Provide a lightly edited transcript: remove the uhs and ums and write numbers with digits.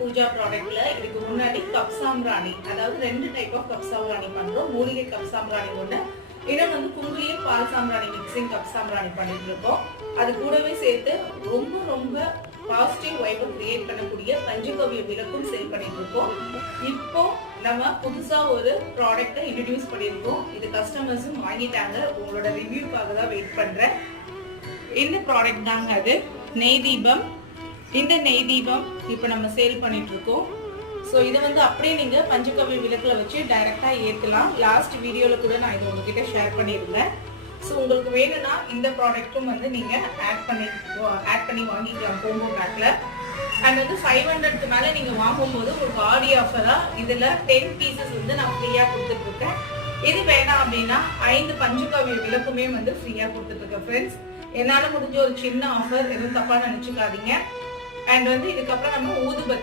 பூஜா ப்ராடக்ட்ல இதுக்கு முன்னாடி கப் சாம்பிராணி, அதாவது 2 டைப் ஆஃப் கப் சாம்பிராணி பண்றோம். மூலிகை கப் சாம்பிராணி ஒண்ணு, இன்னொன்று வந்து குங்குலியம் பால் சாம்பிராணி மிக்சிங் கப் சாம்பிராணி பண்ணிட்டு இருக்கோம். அது கூடவே சேர்த்து ரொம்ப ரொம்ப பாசிட்டிவ் வைபை கிரியேட் பண்ணக்கூடிய பஞ்சகவ்ய விளக்கும் சேல் பண்ணிட்டு இருக்கோம். இப்போ நம்ம புதுசா ஒரு ப்ராடக்ட்டை இன்ட்ரடியூஸ் பண்ணியிருக்கோம். இது கஸ்டமர்ஸும் வாங்கிட்டாங்க. உங்களோட ரிவ்யூக்காக தான் வெயிட் பண்றேன். இந்த ப்ராடக்ட் தாங்க அது, நெய் தீபம். இந்த நெய் தீபம் இப்போ நம்ம சேல் பண்ணிட்டு இருக்கோம். ஸோ இதை வந்து அப்படியே நீங்கள் பஞ்சகவ்ய விளக்கில் வச்சு டைரெக்டாக ஏற்றலாம். லாஸ்ட் வீடியோவில் கூட நான் இதை உங்ககிட்ட ஷேர் பண்ணியிருந்தேன். ஸோ உங்களுக்கு வேணும்னா இந்த ப்ராடக்ட்டும் வந்து நீங்கள் ஆட் பண்ணி வாங்கிக்கலாம் கோம்போ பேக்கில். அண்ட் வந்து 500க்கு மேலே நீங்கள் வாங்கும்போது உங்களுக்கு ஆடி ஆஃபராக இதில் 10 பீசஸ் வந்து நான் ஃப்ரீயாக கொடுத்துட்ருக்கேன். இது வேணாம் அப்படின்னா 5 பஞ்சகவ்ய விளக்குமே வந்து ஃப்ரீயாக கொடுத்துட்ருக்கேன் ஃப்ரெண்ட்ஸ். என்னால் முடிஞ்ச ஒரு சின்ன ஆஃபர், எதுவும் தப்பாக நினச்சிக்காதீங்க. அண்ட் வந்து இதுக்கப்புறம் நம்ம ஊதுபத்தி